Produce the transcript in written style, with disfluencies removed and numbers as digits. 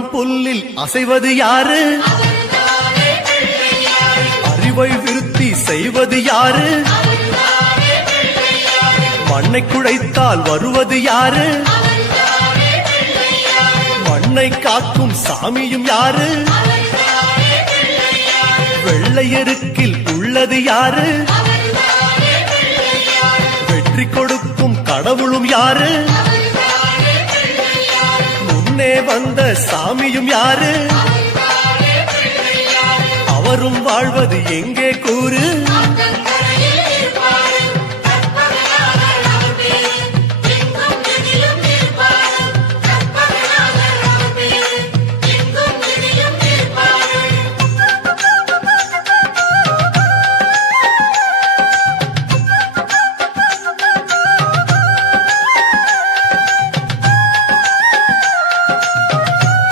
புல்லில் அசைவது யாரு? அறிவை விருத்தி செய்வது யாரு? மண்ணை குழைத்தால் வருவது யாரு? மண்ணை காக்கும் சாமியும் யாரு? வெள்ளையருக்கில் உள்ளது யாரு? வெற்றி கொடுக்கும் கடவுளும் யாரு? முன்னே வந்த சாமியும் யாரு? அவரும் வாழ்வது எங்கே கூறு?